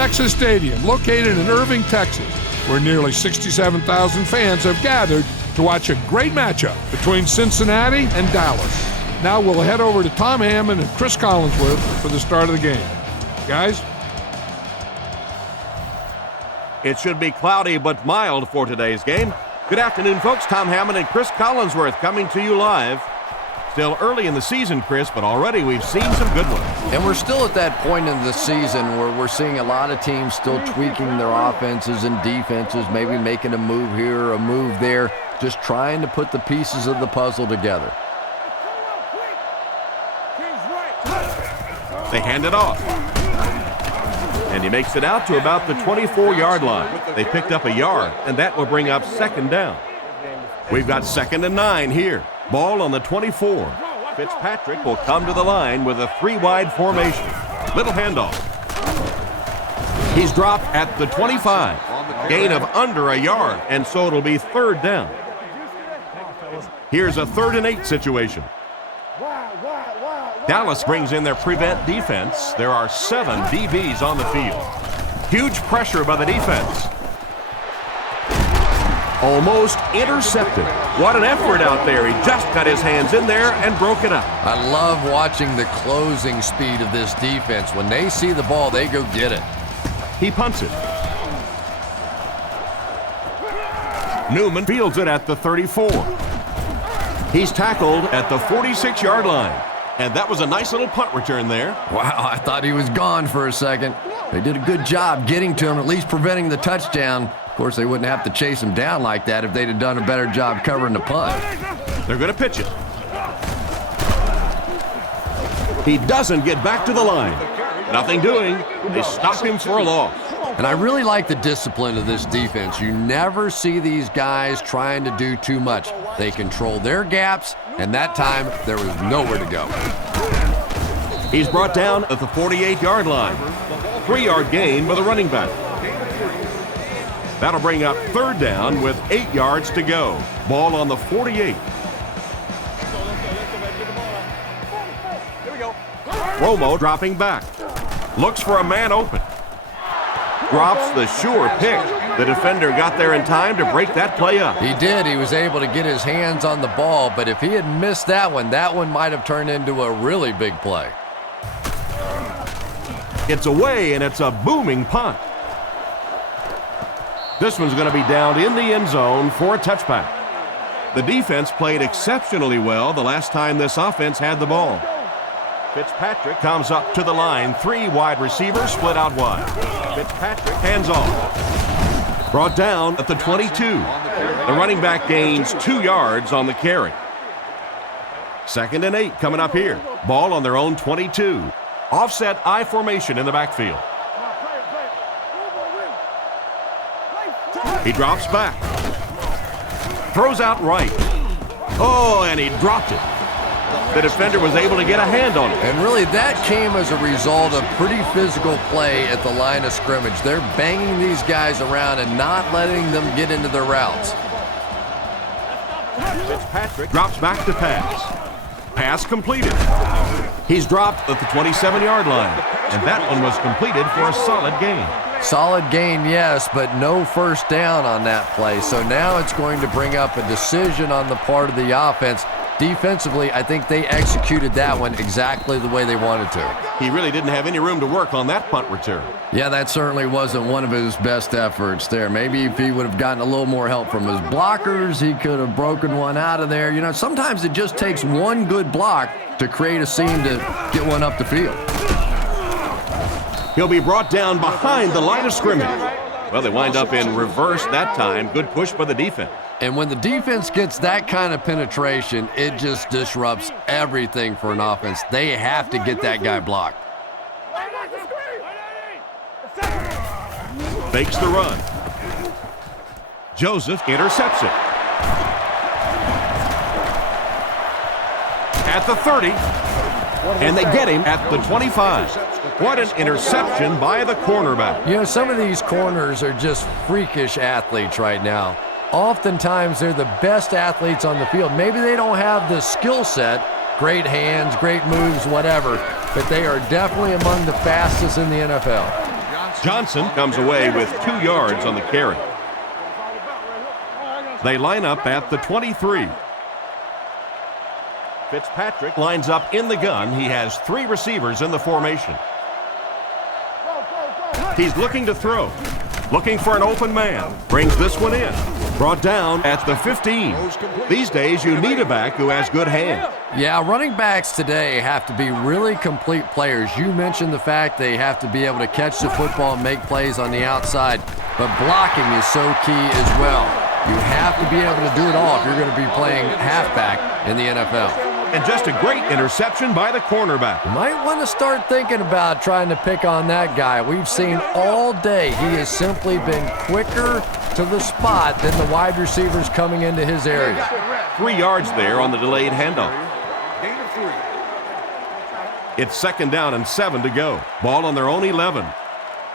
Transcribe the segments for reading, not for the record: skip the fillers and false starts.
Texas Stadium, located in Irving, Texas, where nearly 67,000 fans have gathered to watch a great matchup between Cincinnati and Dallas. Now we'll head over to Tom Hammond and Chris Collinsworth for the start of the game. Guys? It should be cloudy but mild for today's game. Good afternoon, folks. Tom Hammond and Chris Collinsworth coming to you live. Still early in the season, Chris, but already we've seen some good ones. And we're still at that point in the season where we're seeing a lot of teams still tweaking their offenses and defenses, maybe making a move here, a move there, just trying to put the pieces of the puzzle together. They hand it off. And he makes it out to about the 24-yard line. They picked up a yard, and that will bring up second down. We've got 2nd and 9 here. Ball on the 24. Fitzpatrick will come to the line with a 3-wide formation. Little handoff. He's dropped at the 25. Gain of under a yard, and so it'll be 3rd down. Here's a 3rd and 8 situation. Dallas brings in their prevent defense. There are 7 DBs on the field. Huge pressure by the defense. Almost intercepted. What an effort out there. He just got his hands in there and broke it up. I love watching the closing speed of this defense. When they see the ball, they go get it. He punts it. Newman fields it at the 34. He's tackled at the 46-yard line. And that was a nice little punt return there. Wow, I thought he was gone for a second. They did a good job getting to him, at least preventing the touchdown. Of course, they wouldn't have to chase him down like that if they'd have done a better job covering the punt. They're going to pitch it. He doesn't get back to the line. Nothing doing. They stop him for a loss. And I really like the discipline of this defense. You never see these guys trying to do too much. They control their gaps, and that time there was nowhere to go. He's brought down at the 48-yard line. 3-yard gain by the running back. That'll bring up 3rd down with 8 yards to go. Ball on the 48. Romo dropping back. Looks for a man open. Drops the sure pick. The defender got there in time to break that play up. He did. He was able to get his hands on the ball, but if he had missed that one might have turned into a really big play. It's away, and it's a booming punt. This one's going to be down in the end zone for a touchback. The defense played exceptionally well the last time this offense had the ball. Fitzpatrick comes up to the line. 3 wide receivers split out wide. Fitzpatrick hands off. Brought down at the 22. The running back gains 2 yards on the carry. 2nd and 8 coming up here. Ball on their own 22. Offset I formation in the backfield. He drops back. Throws out right. Oh, and he dropped it. The defender was able to get a hand on it. And really, that came as a result of pretty physical play at the line of scrimmage. They're banging these guys around and not letting them get into their routes. Fitzpatrick drops back to pass. Pass completed. He's dropped at the 27-yard line, and that one was completed for a solid gain. Solid gain, yes, but no first down on that play. So now it's going to bring up a decision on the part of the offense. Defensively, I think they executed that one exactly the way they wanted to. He really didn't have any room to work on that punt return. Yeah, that certainly wasn't one of his best efforts there. Maybe if he would have gotten a little more help from his blockers, he could have broken one out of there. You know, sometimes it just takes one good block to create a seam to get one up the field. He'll be brought down behind the line of scrimmage. Well, they wind up in reverse that time. Good push by the defense. And when the defense gets that kind of penetration, it just disrupts everything for an offense. They have to get that guy blocked. Fakes the run. Joseph intercepts it. At the 30. And they get him at the 25. What an interception by the cornerback. You know, some of these corners are just freakish athletes right now. Oftentimes, they're the best athletes on the field. Maybe they don't have the skill set, great hands, great moves, whatever, but they are definitely among the fastest in the NFL. Johnson comes away with 2 yards on the carry. They line up at the 23. Fitzpatrick lines up in the gun. He has 3 receivers in the formation. He's looking to throw. Looking for an open man. Brings this one in. Brought down at the 15. These days, you need a back who has good hands. Yeah, running backs today have to be really complete players. You mentioned the fact they have to be able to catch the football and make plays on the outside, but blocking is so key as well. You have to be able to do it all if you're going to be playing halfback in the NFL. And just a great interception by the cornerback. You might want to start thinking about trying to pick on that guy. We've seen all day he has simply been quicker to the spot than the wide receivers coming into his area. 3 yards there on the delayed handoff. It's 2nd down and 7 to go. Ball on their own 11.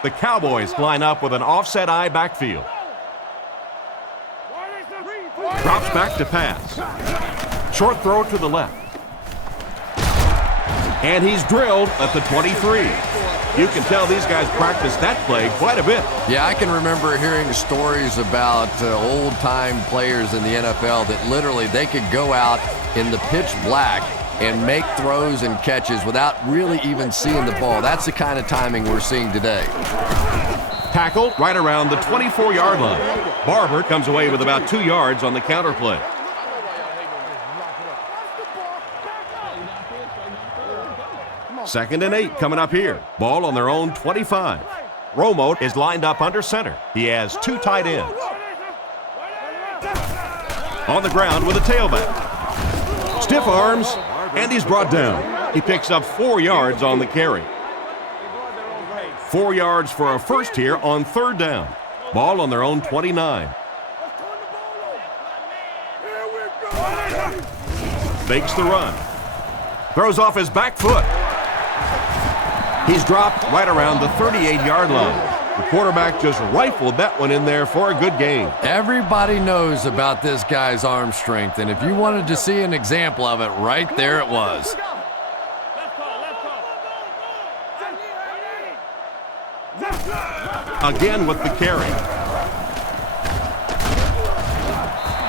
The Cowboys line up with an offset eye backfield. Drops back to pass. Short throw to the left. And he's drilled at the 23. You can tell these guys practice that play quite a bit. Yeah, I can remember hearing stories about old-time players in the NFL that literally they could go out in the pitch black and make throws and catches without really even seeing the ball. That's the kind of timing we're seeing today. Tackled right around the 24-yard line. Barber comes away with about 2 yards on the counter play. Second and 8 coming up here. Ball on their own 25. Romo is lined up under center. He has 2 tight ends. On the ground with a tailback. Stiff arms, and he's brought down. He picks up 4 yards on the carry. 4 yards for a first here on 3rd down. Ball on their own 29. Fakes the run. Throws off his back foot. He's dropped right around the 38-yard line. The quarterback just rifled that one in there for a good gain. Everybody knows about this guy's arm strength, and if you wanted to see an example of it, right there it was. Again with the carry.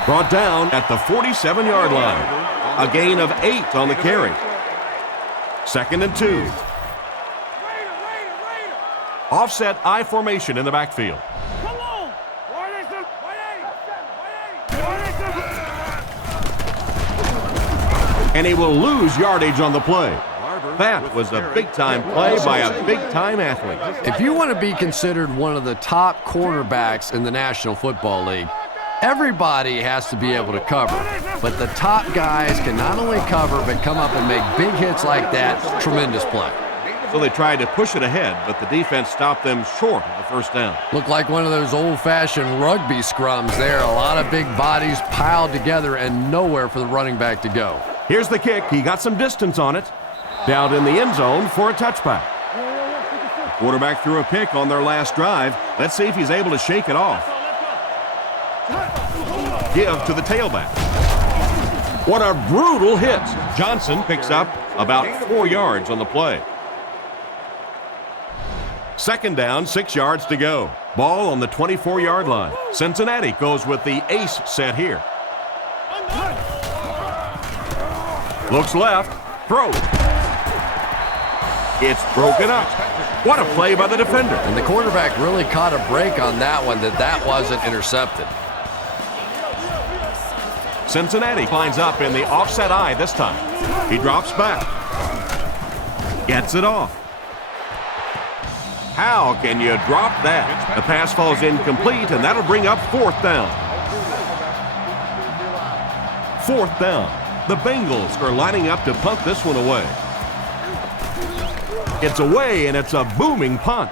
Brought down at the 47-yard line. A gain of 8 on the carry. 2nd and 2. Offset I formation in the backfield. And he will lose yardage on the play. That was a big-time play by a big-time athlete. If you want to be considered one of the top quarterbacks in the National Football League, everybody has to be able to cover. But the top guys can not only cover, but come up and make big hits like that. Tremendous play. So they tried to push it ahead, but the defense stopped them short of the first down. Looked like one of those old-fashioned rugby scrums there. A lot of big bodies piled together and nowhere for the running back to go. Here's the kick. He got some distance on it. Down in the end zone for a touchback. The quarterback threw a pick on their last drive. Let's see if he's able to shake it off. Give to the tailback. What a brutal hit. Johnson picks up about 4 yards on the play. 2nd down, 6 yards to go. Ball on the 24-yard line. Cincinnati goes with the ace set here. Looks left. Throws. It's broken up. What a play by the defender. And the quarterback really caught a break on that one, that wasn't intercepted. Cincinnati lines up in the offset eye this time. He drops back. Gets it off. How can you drop that? The pass falls incomplete, and that'll bring up 4th down. 4th down. The Bengals are lining up to punt this one away. It's away, and it's a booming punt.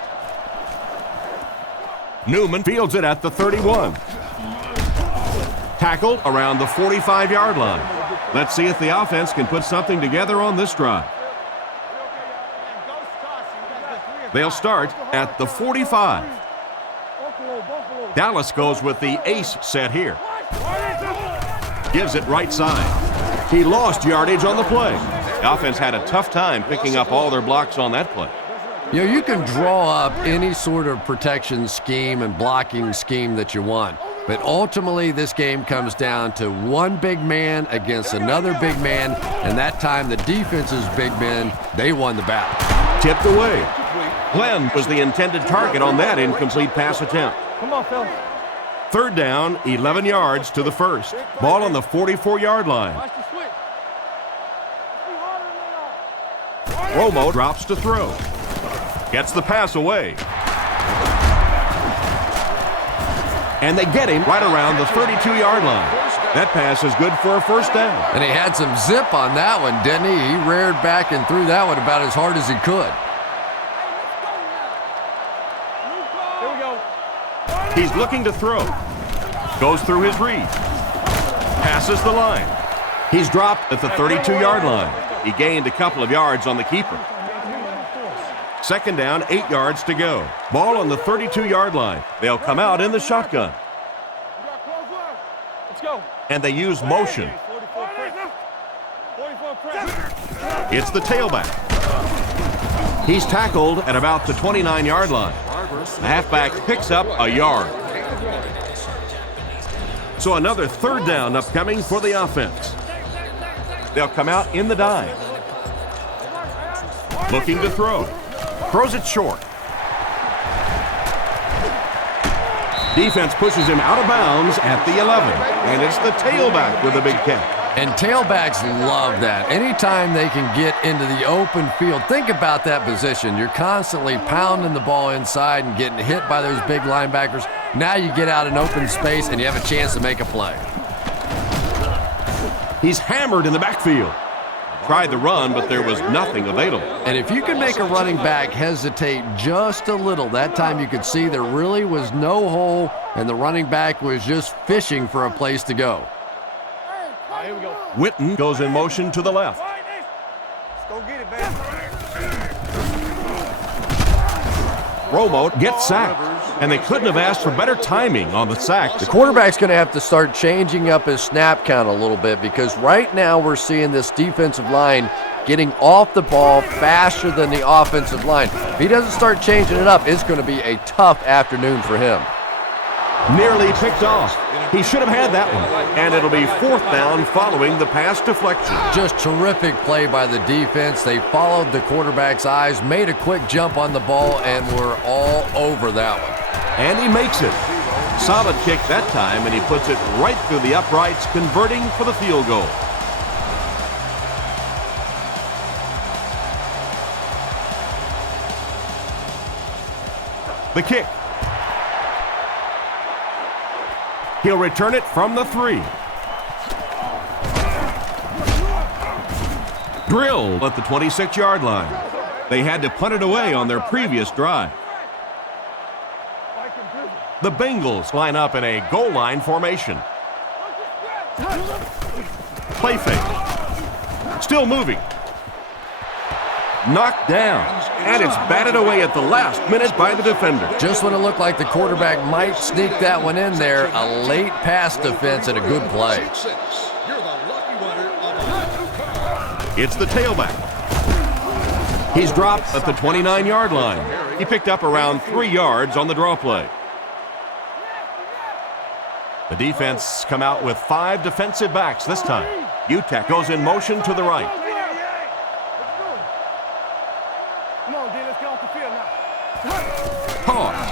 Newman fields it at the 31. Tackled around the 45-yard line. Let's see if the offense can put something together on this drive. They'll start at the 45. Dallas goes with the ace set here. Gives it right side. He lost yardage on the play. The offense had a tough time picking up all their blocks on that play. You know, you can draw up any sort of protection scheme and blocking scheme that you want. But ultimately, this game comes down to one big man against another big man. And that time, the defense's big men, they won the battle. Tipped away. Glenn was the intended target on that incomplete pass attempt. Come on, Phil. Third down, 11 yards to the first. Ball on the 44-yard line. Watch the switch. Romo drops to throw. Gets the pass away. And they get him right around the 32-yard line. That pass is good for a first down. And he had some zip on that one, didn't he? He reared back and threw that one about as hard as he could. Here we go. He's looking to throw. Goes through his read. Passes the line. He's dropped at the 32-yard line. He gained a couple of yards on the keeper. Second down, 8 yards to go. Ball on the 32-yard line. They'll come out in the shotgun. Let's go. And they use motion. It's the tailback. He's tackled at about the 29-yard line. The halfback picks up a yard. So another third down upcoming for the offense. They'll come out in the dime. Looking to throw. Throws it short. Defense pushes him out of bounds at the 11. And it's the tailback with a big catch. And tailbacks love that. Anytime they can get into the open field, think about that position. You're constantly pounding the ball inside and getting hit by those big linebackers. Now you get out in open space and you have a chance to make a play. He's hammered in the backfield. Tried the run, but there was nothing available. And if you can make a running back hesitate just a little, that time you could see there really was no hole and the running back was just fishing for a place to go. Here we go. Witten goes in motion to the left. Let's go get it, baby. Romo gets sacked, and they couldn't have asked for better timing on the sack. The quarterback's going to have to start changing up his snap count a little bit because right now we're seeing this defensive line getting off the ball faster than the offensive line. If he doesn't start changing it up, it's going to be a tough afternoon for him. Nearly picked off. He should have had that one. And it'll be fourth down following the pass deflection. Just terrific play by the defense. They followed the quarterback's eyes, made a quick jump on the ball, and were all over that one. And he makes it. Solid kick that time, and he puts it right through the uprights, converting for the field goal. The kick. He'll return it from the 3. Drilled at the 26-yard line. They had to punt it away on their previous drive. The Bengals line up in a goal line formation. Play fake. Still moving. Knocked down. And it's batted away at the last minute by the defender. Just when it looked like the quarterback might sneak that one in there, a late pass defense and a good play. It's the tailback. He's dropped at the 29-yard line. He picked up around 3 yards on the draw play. The defense come out with 5 defensive backs this time. UTEP goes in motion to the right. Come on, D, let's get off the field now. Pause.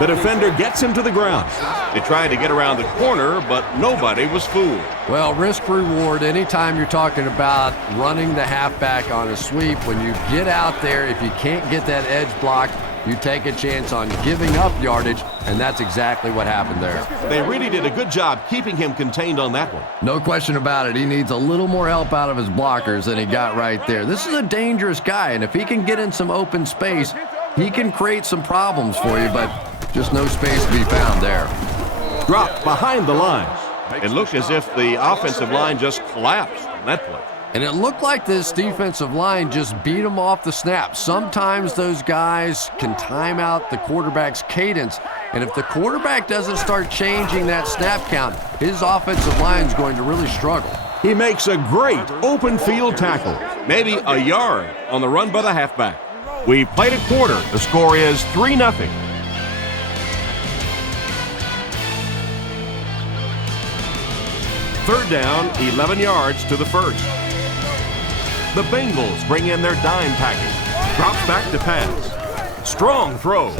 The defender gets him to the ground. They tried to get around the corner, but nobody was fooled. Well, risk reward, anytime you're talking about running the halfback on a sweep, when you get out there, if you can't get that edge blocked, you take a chance on giving up yardage, and that's exactly what happened there. They really did a good job keeping him contained on that one. No question about it. He needs a little more help out of his blockers than he got right there. This is a dangerous guy, and if he can get in some open space, he can create some problems for you, but just no space to be found there. Dropped behind the line. It looked as if the offensive line just collapsed on that play. And it looked like this defensive line just beat him off the snap. Sometimes those guys can time out the quarterback's cadence. And if the quarterback doesn't start changing that snap count, his offensive line is going to really struggle. He makes a great open field tackle. Maybe a yard on the run by the halfback. We've played a quarter. The score is 3-0. Third down, 11 yards to the first. The Bengals bring in their dime package. Drops back to pass. Strong throw.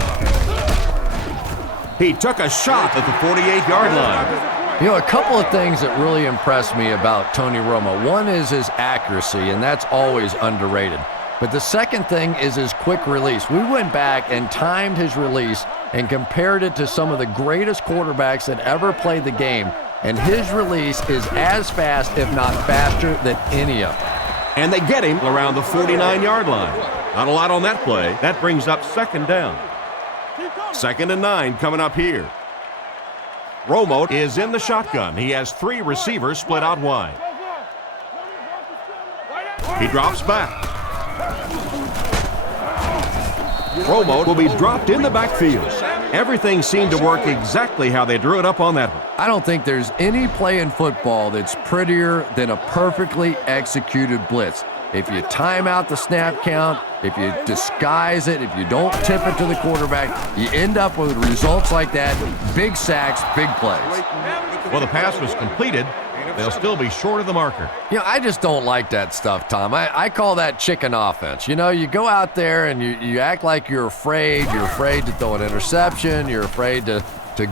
He took a shot at the 48-yard line. You know, a couple of things that really impressed me about Tony Romo. One is his accuracy, and that's always underrated. But the second thing is his quick release. We went back and timed his release and compared it to some of the greatest quarterbacks that ever played the game. And his release is as fast, if not faster, than any of them. And they get him around the 49-yard line. Not a lot on that play. That brings up second down. 2nd and 9 coming up here. Romo is in the shotgun. He has 3 receivers split out wide. He drops back. Romo will be dropped in the backfield. Everything seemed to work exactly how they drew it up on that one. I don't think there's any play in football that's prettier than a perfectly executed blitz. If you time out the snap count, if you disguise it, if you don't tip it to the quarterback, you end up with results like that. Big sacks, big plays. Well, the pass was completed. They'll still be short of the marker. You know, I just don't like that stuff, Tom. I call that chicken offense. You know, you go out there and you act like you're afraid. You're afraid to throw an interception. You're afraid to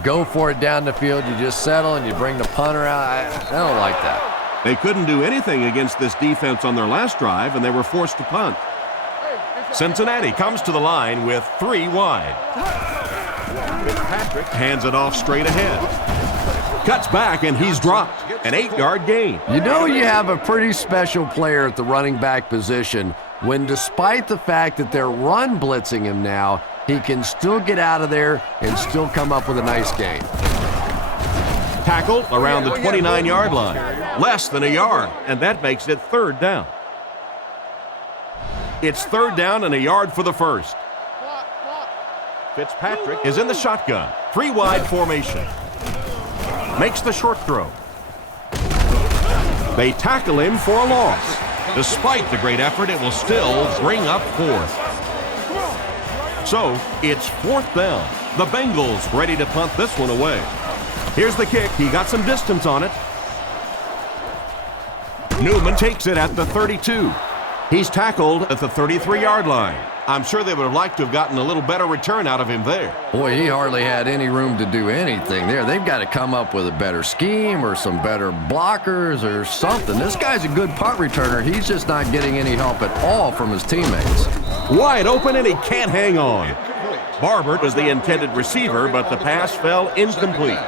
go for it down the field. You just settle and you bring the punter out. I don't like that. They couldn't do anything against this defense on their last drive, and they were forced to punt. Cincinnati comes to the line with 3 wide. Fitzpatrick hands it off straight ahead. Cuts back, and he's dropped. An 8-yard gain. You know you have a pretty special player at the running back position when, despite the fact that they're run blitzing him now, he can still get out of there and still come up with a nice gain. Tackled around the 29-yard line. Less than a yard, and that makes it 3rd down. It's 3rd down and a yard for the first. Fitzpatrick is in the shotgun. 3 wide formation. Makes the short throw. They tackle him for a loss. Despite the great effort, it will still bring up 4th. So, it's 4th down. The Bengals ready to punt this one away. Here's the kick. He got some distance on it. Newman takes it at the 32. He's tackled at the 33-yard line. I'm sure they would have liked to have gotten a little better return out of him there. Boy, he hardly had any room to do anything there. They've got to come up with a better scheme or some better blockers or something. This guy's a good punt returner. He's just not getting any help at all from his teammates. Wide open, and he can't hang on. Barber was the intended receiver, but the pass fell incomplete.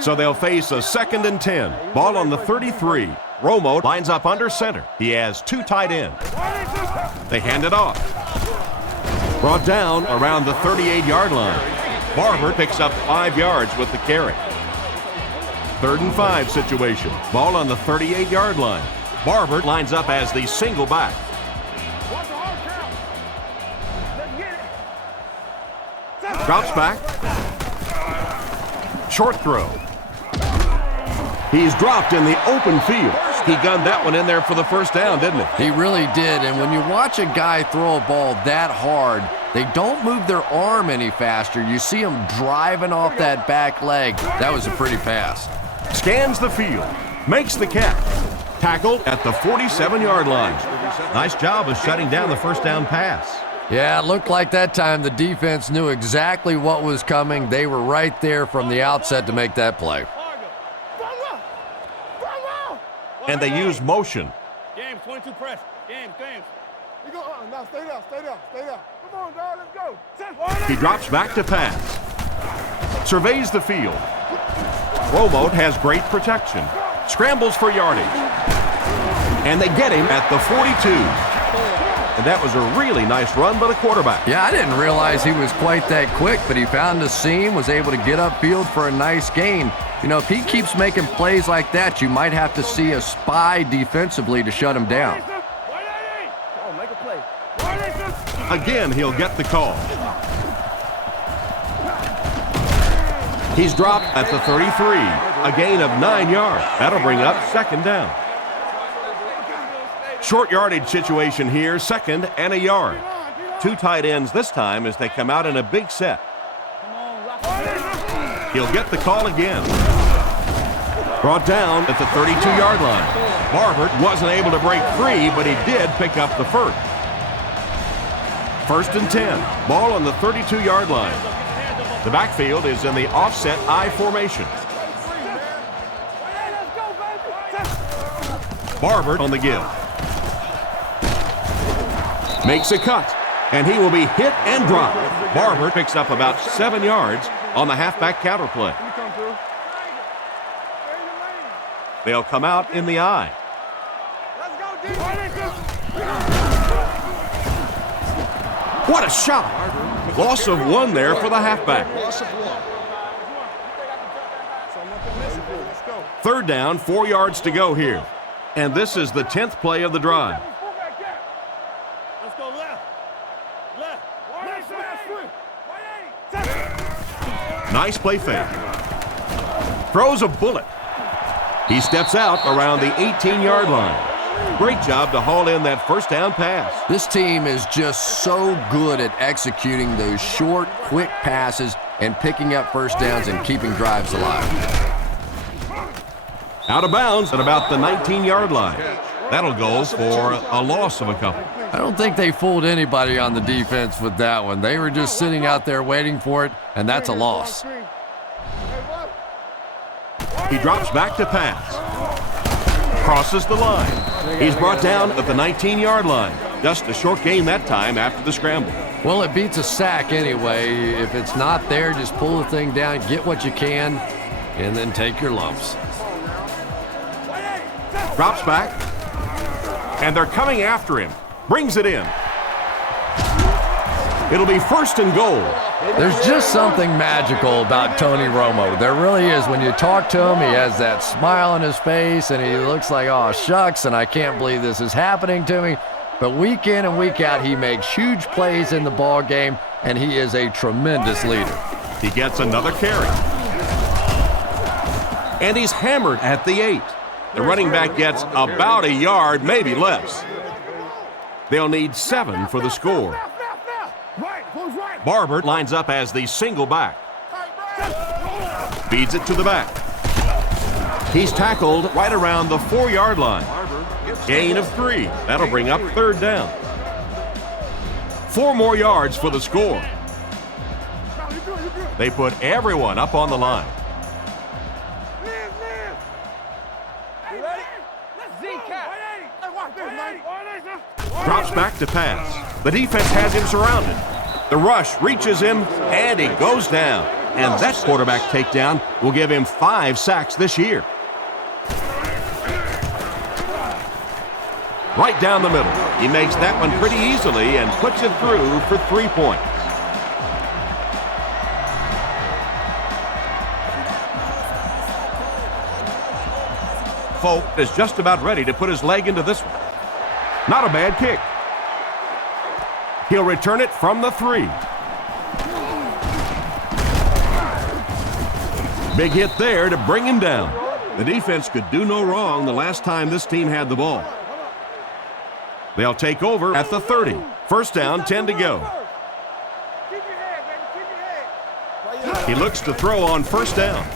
So they'll face a 2nd and 10. Ball on the 33. Romo lines up under center. He has 2 tight ends. They hand it off. Brought down around the 38-yard line. Barber picks up 5 yards with the carry. 3rd and 5 situation. Ball on the 38-yard line. Barber lines up as the single back. Drops back. Short throw. He's dropped in the open field. He gunned that one in there for the first down, didn't he? He really did, and when you watch a guy throw a ball that hard, they don't move their arm any faster. You see him driving off that back leg. That was a pretty pass. Scans the field. Makes the catch. Tackled at the 47-yard line. Nice job of shutting down the first down pass. Yeah, it looked like that time the defense knew exactly what was coming. They were right there from the outset to make that play. And they use motion. James, 22 press. James. You go, now stay there. Come on, dog, let's go. He drops back to pass. Surveys the field. Romo has great protection. Scrambles for yardage. And they get him at the 42. And that was a really nice run by the quarterback. Yeah, I didn't realize he was quite that quick, but he found the seam, was able to get upfield for a nice gain. You know, if he keeps making plays like that, you might have to see a spy defensively to shut him down. Again, he'll get the call. He's dropped at the 33. A gain of 9 yards. That'll bring up second down. Short yardage situation here, 2nd and a yard. 2 tight ends this time as they come out in a big set. He'll get the call again. Brought down at the 32-yard line. Barber wasn't able to break free, but he did pick up the first. 1st and 10. Ball on the 32-yard line. The backfield is in the offset I formation. Barber on the give. Makes a cut, and he will be hit and dropped. Barber picks up about 7 yards on the halfback counter play. They'll come out in the I. What a shot! Loss of 1 there for the halfback. 3rd down, 4 yards to go here. And this is the 10th play of the drive. Let's go left. Nice play fake. Throws a bullet. He steps out around the 18-yard line. Great job to haul in that first down pass. This team is just so good at executing those short, quick passes and picking up first downs and keeping drives alive. Out of bounds at about the 19-yard line. That'll go for a loss of a couple. I don't think they fooled anybody on the defense with that one. They were just sitting out there waiting for it, and that's a loss. He drops back to pass. Crosses the line. He's brought down at the 19-yard line. Just a short gain that time after the scramble. Well, it beats a sack anyway. If it's not there, just pull the thing down, get what you can, and then take your lumps. Drops back. And they're coming after him. Brings it in. It'll be 1st and goal. There's just something magical about Tony Romo. There really is. When you talk to him, he has that smile on his face, and he looks like, oh, shucks, and I can't believe this is happening to me. But week in and week out, he makes huge plays in the ball game, and he is a tremendous leader. He gets another carry. And he's hammered at the 8. The running back gets about a yard, maybe less. They'll need 7 for the score. Barber lines up as the single back. Feeds it to the back. He's tackled right around the 4-yard line. Gain of 3. That'll bring up 3rd down. 4 more yards for the score. They put everyone up on the line. Drops back to pass. The defense has him surrounded. The rush reaches him, and he goes down. And that quarterback takedown will give him 5 sacks this year. Right down the middle. He makes that one pretty easily and puts it through for 3 points. Folk is just about ready to put his leg into this one. Not a bad kick. He'll return it from the 3. Big hit there to bring him down. The defense could do no wrong the last time this team had the ball. They'll take over at the 30. 1st down, 10 to go. He looks to throw on 1st down.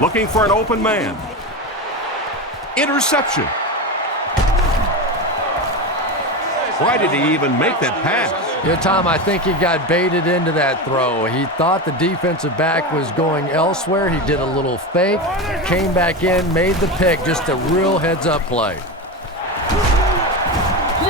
Looking for an open man. Interception. Why did he even make that pass? Yeah, Tom, I think he got baited into that throw. He thought the defensive back was going elsewhere. He did a little fake, came back in, made the pick. Just a real heads-up play.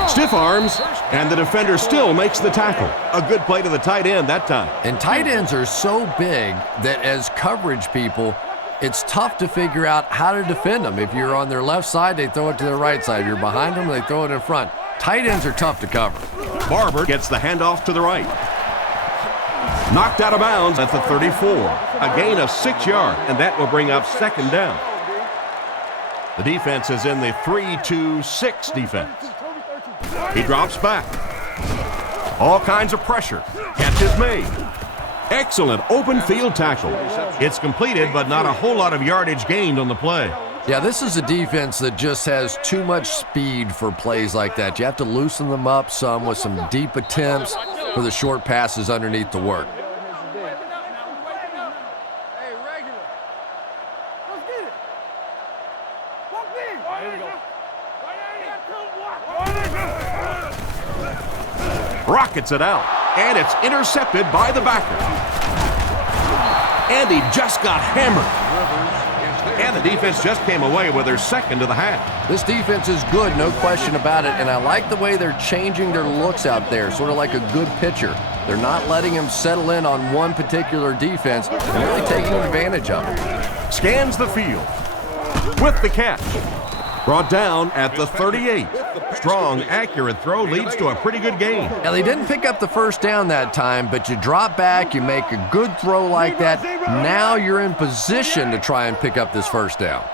Stiff arms, and the defender still makes the tackle. A good play to the tight end that time. And tight ends are so big that as coverage people, it's tough to figure out how to defend them. If you're on their left side, they throw it to their right side. If you're behind them, they throw it in front. Tight ends are tough to cover. Barber gets the handoff to the right. Knocked out of bounds at the 34. A gain of 6 yards, and that will bring up 2nd down. The defense is in the 3-2-6 defense. He drops back. All kinds of pressure. Catch is made. Excellent open field tackle. It's completed, but not a whole lot of yardage gained on the play. Yeah, this is a defense that just has too much speed for plays like that. You have to loosen them up some with some deep attempts for the short passes underneath the work. Rockets it out, and it's intercepted by the backer. And he just got hammered. And the defense just came away with their second of the half. This defense is good, no question about it, and I like the way they're changing their looks out there, sort of like a good pitcher. They're not letting him settle in on one particular defense and really taking advantage of it. Scans the field with the catch. Brought down at the 38. Strong, accurate throw leads to a pretty good gain. Now, they didn't pick up the first down that time, but you drop back, you make a good throw like that. Now you're in position to try and pick up this first down.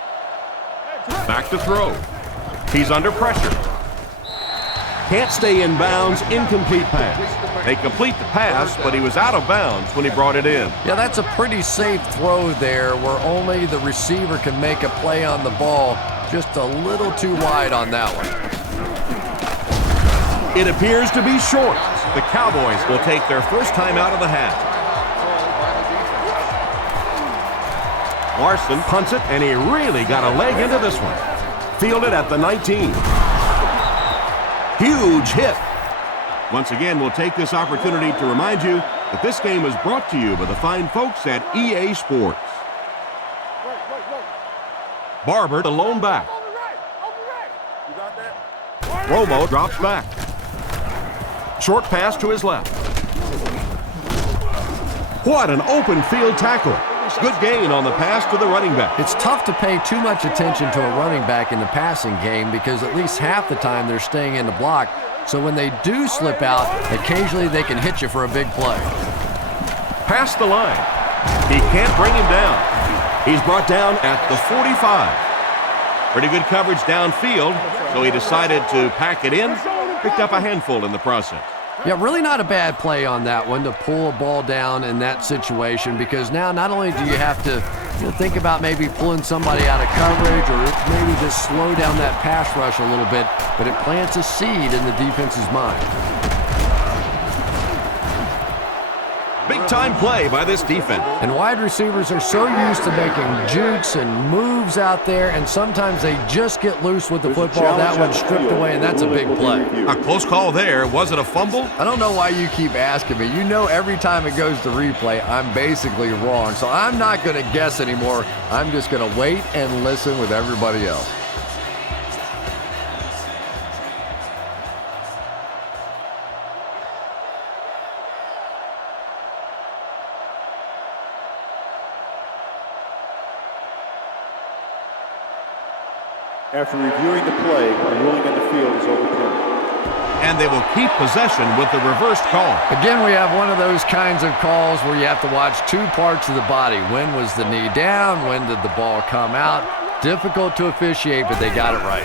Back to throw. He's under pressure. Can't stay in bounds, incomplete pass. They complete the pass, but he was out of bounds when he brought it in. Yeah, that's a pretty safe throw there where only the receiver can make a play on the ball. Just a little too wide on that one. It appears to be short. The Cowboys will take their first time out of the half. Larson punts it, and he really got a leg into this one. Fielded at the 19. Huge hit. Once again, we'll take this opportunity to remind you that this game is brought to you by the fine folks at EA Sports. Barber, the lone back. Romo drops back. Short pass to his left. What an open field tackle. Good gain on the pass to the running back. It's tough to pay too much attention to a running back in the passing game because at least half the time they're staying in the block. So when they do slip out, occasionally they can hit you for a big play. Past the line. He can't bring him down. He's brought down at the 45. Pretty good coverage downfield, so he decided to pack it in. Picked up a handful in the process. Yeah, really not a bad play on that one to pull a ball down in that situation because now not only do you have to think about maybe pulling somebody out of coverage or maybe just slow down that pass rush a little bit, but it plants a seed in the defense's mind. Big-time play by this defense. And wide receivers are so used to making jukes and moves out there, and sometimes they just get loose with the football. That one's stripped away, and that's a big play. A close call there. Was it a fumble? I don't know why you keep asking me. You know every time it goes to replay, I'm basically wrong. So I'm not going to guess anymore. I'm just going to wait and listen with everybody else. After reviewing the play, the ruling in the field is overturned. And they will keep possession with the reversed call. Again, we have one of those kinds of calls where you have to watch two parts of the body. When was the knee down? When did the ball come out? Difficult to officiate, but they got it right.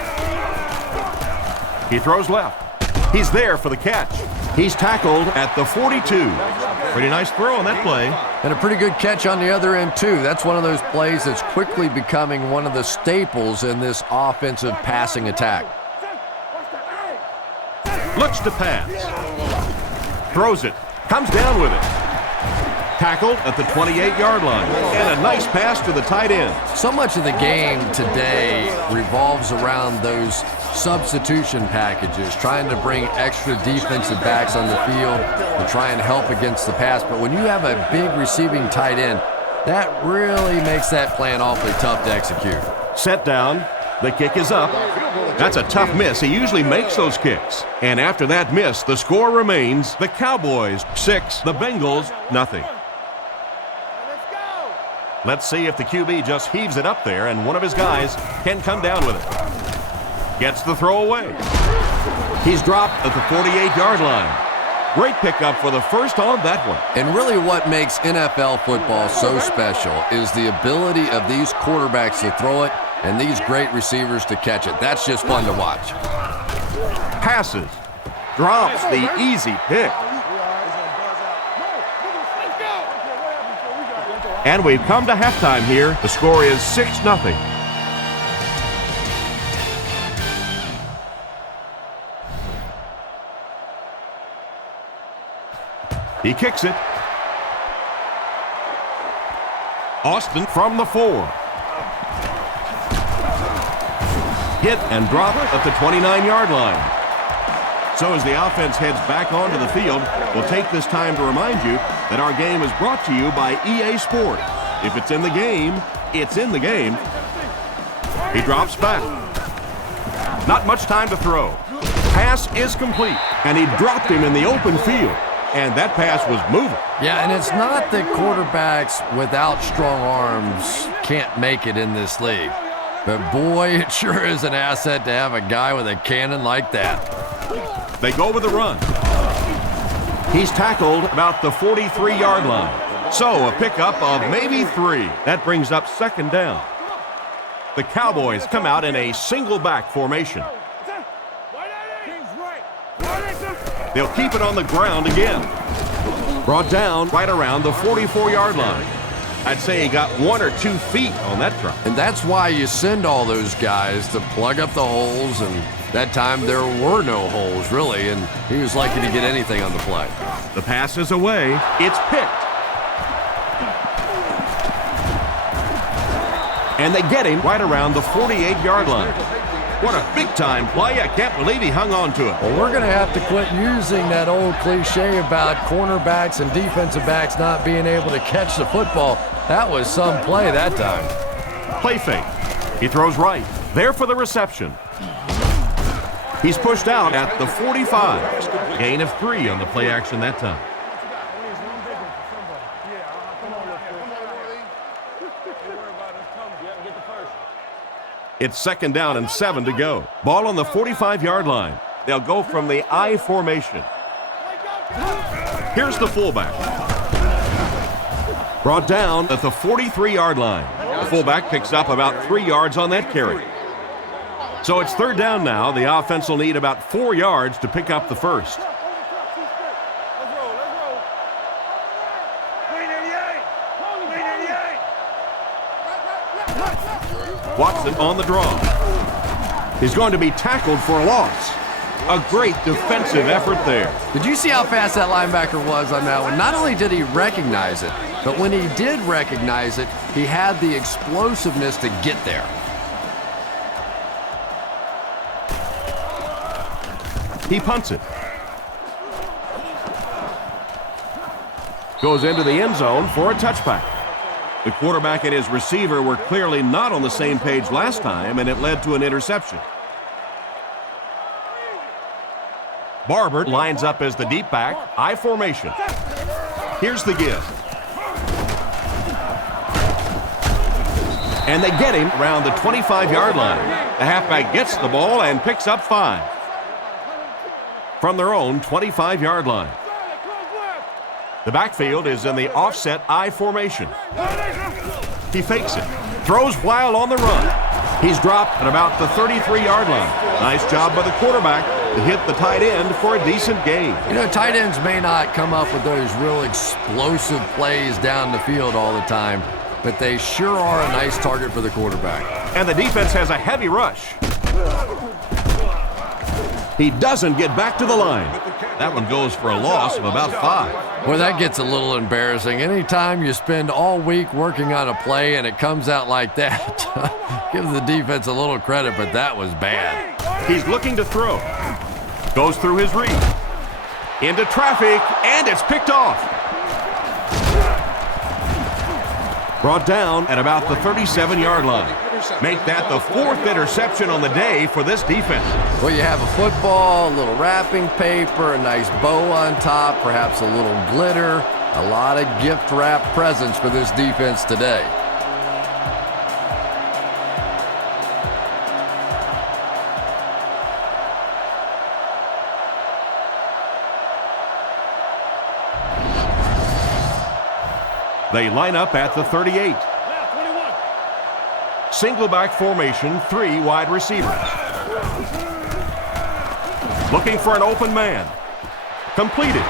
He throws left. He's there for the catch. He's tackled at the 42. Pretty nice throw on that play. And a pretty good catch on the other end, too. That's one of those plays that's quickly becoming one of the staples in this offensive passing attack. Looks to pass. Throws it. Comes down with it. Tackled at the 28-yard line. And a nice pass to the tight end. So much of the game today revolves around those substitution packages, trying to bring extra defensive backs on the field to try and help against the pass. But when you have a big receiving tight end, that really makes that plan awfully tough to execute. Set down. The kick is up. That's a tough miss. He usually makes those kicks. And after that miss, the score remains the Cowboys 6, the Bengals nothing. Let's see if the QB just heaves it up there and one of his guys can come down with it. Gets the throw away. He's dropped at the 48-yard line. Great pickup for the first on that one. And really what makes NFL football so special is the ability of these quarterbacks to throw it and these great receivers to catch it. That's just fun to watch. Passes. Drops the easy pick. And we've come to halftime here. The score is 6-0. He kicks it. Austin from the 4. Hit and drop at the 29-yard line. So as the offense heads back onto the field, we'll take this time to remind you that our game is brought to you by EA Sports. If it's in the game, it's in the game. He drops back. Not much time to throw. Pass is complete, and he dropped him in the open field. And that pass was moving. Yeah, and it's not that quarterbacks without strong arms can't make it in this league. But boy, it sure is an asset to have a guy with a cannon like that. They go with the run. He's tackled about the 43-yard line. So a pickup of maybe 3. That brings up 2nd down. The Cowboys come out in a single back formation. They'll keep it on the ground again. Brought down right around the 44-yard line. I'd say he got 1 or 2 feet on that drop. And that's why you send all those guys to plug up the holes, and that time there were no holes, really, and he was lucky to get anything on the play. The pass is away. It's picked. And they get him right around the 48-yard line. What a big-time play. I can't believe he hung on to it. Well, we're going to have to quit using that old cliche about cornerbacks and defensive backs not being able to catch the football. That was some play that time. Play fake. He throws right. There for the reception. He's pushed out at the 45. Gain of 3 on the play action that time. It's 2nd down and 7 to go. Ball on the 45-yard line. They'll go from the I formation. Here's the fullback. Brought down at the 43-yard line. The fullback picks up about 3 yards on that carry. So it's 3rd down now. The offense will need about 4 yards to pick up the first. Watson on the draw. He's going to be tackled for a loss. A great defensive effort there. Did you see how fast that linebacker was on that one? Not only did he recognize it, but when he did recognize it, he had the explosiveness to get there. He punts it. Goes into the end zone for a touchback. The quarterback and his receiver were clearly not on the same page last time, and it led to an interception. Barber lines up as the deep back, I formation. Here's the give. And they get him around the 25-yard line. The halfback gets the ball and picks up 5. From their own 25-yard line. The backfield is in the offset I formation. He fakes it. Throws while on the run. He's dropped at about the 33-yard line. Nice job by the quarterback to hit the tight end for a decent gain. You know, tight ends may not come up with those real explosive plays down the field all the time, but they sure are a nice target for the quarterback. And the defense has a heavy rush. He doesn't get back to the line. That one goes for a loss of about 5. Well, that gets a little embarrassing. Anytime you spend all week working on a play and it comes out like that, give the defense a little credit, but that was bad. He's looking to throw. Goes through his read. Into traffic, and it's picked off. Brought down at about the 37-yard line. Make that the 4th interception on the day for this defense. Well, you have a football, a little wrapping paper, a nice bow on top, perhaps a little glitter, a lot of gift-wrap presents for this defense today. They line up at the 38. Single back formation, 3 wide receivers. Looking for an open man. Completed.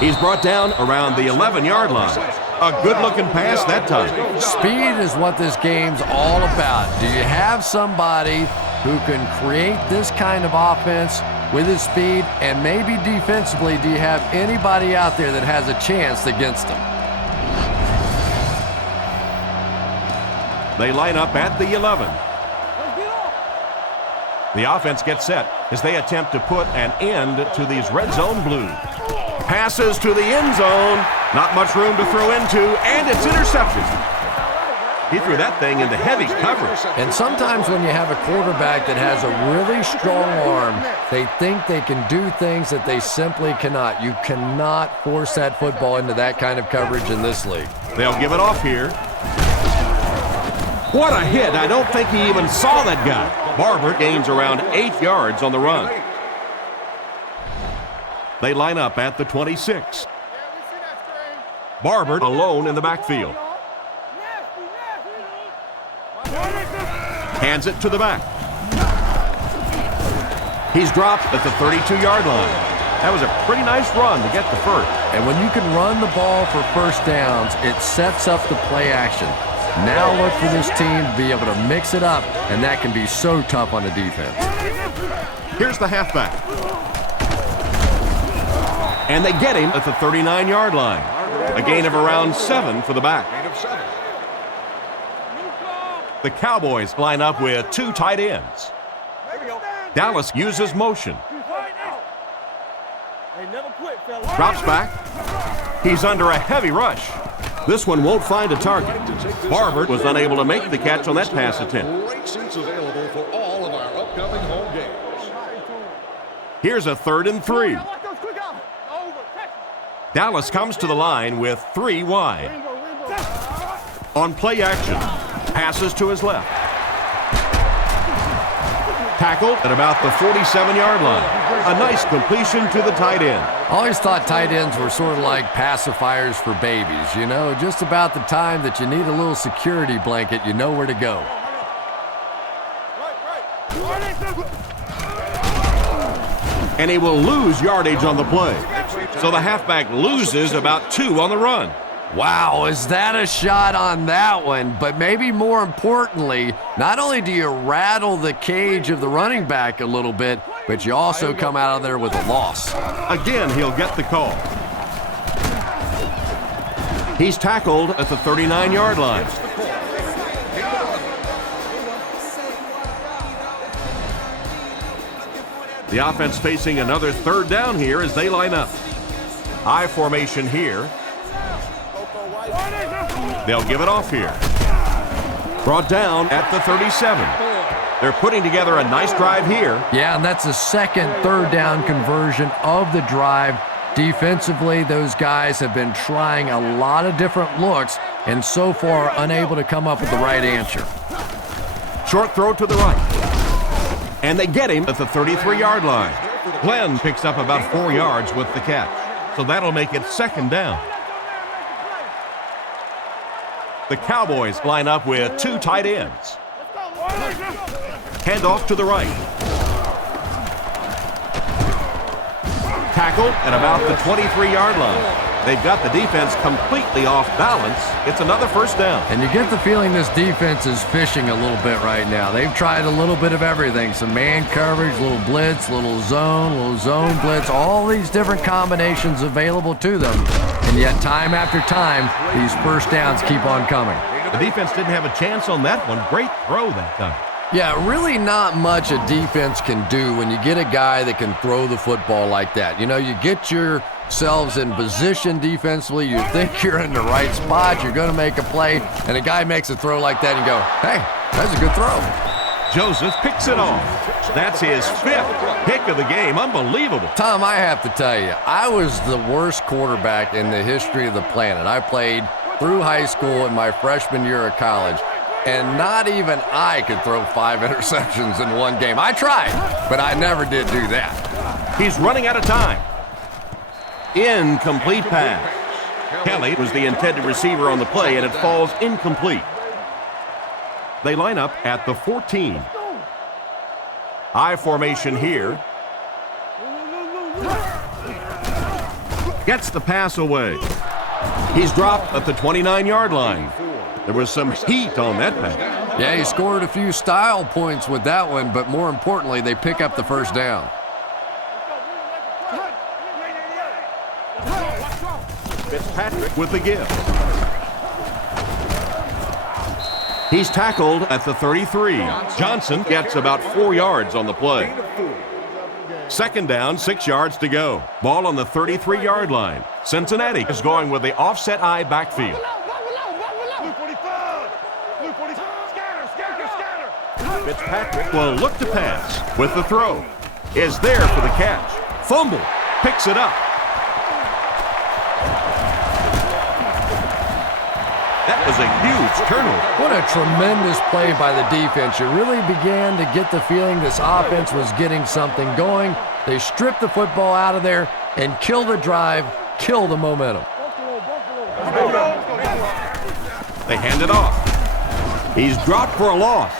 He's brought down around the 11-yard line. A good-looking pass that time. Speed is what this game's all about. Do you have somebody who can create this kind of offense with his speed? And maybe defensively, do you have anybody out there that has a chance against him? They line up at the 11. The offense gets set as they attempt to put an end to these red zone blues. Passes to the end zone. Not much room to throw into, and it's interception. He threw that thing into heavy coverage. And sometimes when you have a quarterback that has a really strong arm, they think they can do things that they simply cannot. You cannot force that football into that kind of coverage in this league. They'll give it off here. What a hit. I don't think he even saw that guy. Barber gains around 8 yards on the run. They line up at the 26. Barber alone in the backfield. Hands it to the back. He's dropped at the 32-yard line. That was a pretty nice run to get the first. And when you can run the ball for first downs, it sets up the play action. Now look for this team to be able to mix it up, and that can be so tough on the defense. Here's the halfback. And they get him at the 39-yard line. A gain of around 7 for the back. The Cowboys line up with 2 tight ends. Dallas uses motion. Drops back. He's under a heavy rush. This one won't find a target. Barber was unable to make the catch on that pass attempt. Great seats available for all of our upcoming home games. Here's a 3rd and 3. Dallas comes to the line with 3 wide. On play action, passes to his left. Tackled at about the 47-yard line. A nice completion to the tight end. I always thought tight ends were sort of like pacifiers for babies. You know, just about the time that you need a little security blanket, you know where to go. And he will lose yardage on the play. So the halfback loses about 2 on the run. Wow, is that a shot on that one? But maybe more importantly, not only do you rattle the cage of the running back a little bit, but you also come out of there with a loss. Again, he'll get the call. He's tackled at the 39-yard line. The offense facing another 3rd down here as they line up. I formation here. They'll give it off here. Brought down at the 37. They're putting together a nice drive here. Yeah, and that's the second 3rd down conversion of the drive. Defensively, those guys have been trying a lot of different looks and so far unable to come up with the right answer. Short throw to the right. And they get him at the 33-yard line. Glenn picks up about 4 yards with the catch. So that'll make it 2nd down. The Cowboys line up with 2 tight ends. Hand off to the right. Tackled at about the 23-yard line. They've got the defense completely off balance. It's another 1st down. And you get the feeling this defense is fishing a little bit right now. They've tried a little bit of everything. Some man coverage, little blitz, little zone blitz, all these different combinations available to them. And yet time after time, these 1st downs keep on coming. The defense didn't have a chance on that one. Great throw that time. Yeah, really not much a defense can do when you get a guy that can throw the football like that. You know, you get yourselves in position defensively, you think you're in the right spot, you're going to make a play, and a guy makes a throw like that and you go, hey, that's a good throw. Joseph picks it off. That's his 5th pick of the game. Unbelievable. Tom, I have to tell you, I was the worst quarterback in the history of the planet. I played through high school and my freshman year of college. And not even I could throw 5 interceptions in one game. I tried, but I never did do that. He's running out of time. Incomplete pass. Kelly was the intended receiver on the play, and it falls incomplete. They line up at the 14. I formation here. Gets the pass away. He's dropped at the 29-yard line. There was some heat on that pass. Yeah, he scored a few style points with that one, but more importantly, they pick up the first down. Fitzpatrick with the give. He's tackled at the 33. Johnson gets about 4 yards on the play. Second down, 6 yards to go. Ball on the 33-yard line. Cincinnati is going with the offset eye backfield. Fitzpatrick will look to pass with the throw. Is there for the catch. Fumble. Picks it up. That was a huge turnover. What a tremendous play by the defense. You really began to get the feeling this offense was getting something going. They stripped the football out of there and kill the drive, kill the momentum. They hand it off. He's dropped for a loss.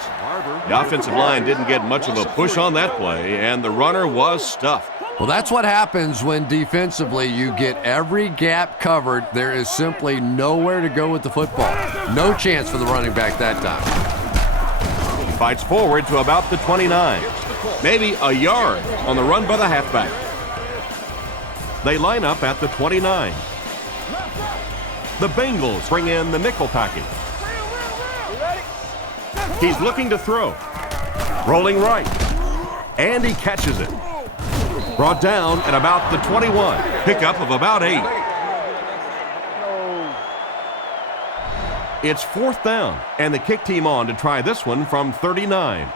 The offensive line didn't get much of a push on that play, and the runner was stuffed. Well, that's what happens when defensively you get every gap covered. There is simply nowhere to go with the football. No chance for the running back that time. Fights forward to about the 29. Maybe a yard on the run by the halfback. They line up at the 29. The Bengals bring in the nickel package. He's looking to throw. Rolling right. And he catches it. Brought down at about the 21. Pickup of about 8. It's 4th down, and the kick team on to try this one from 39.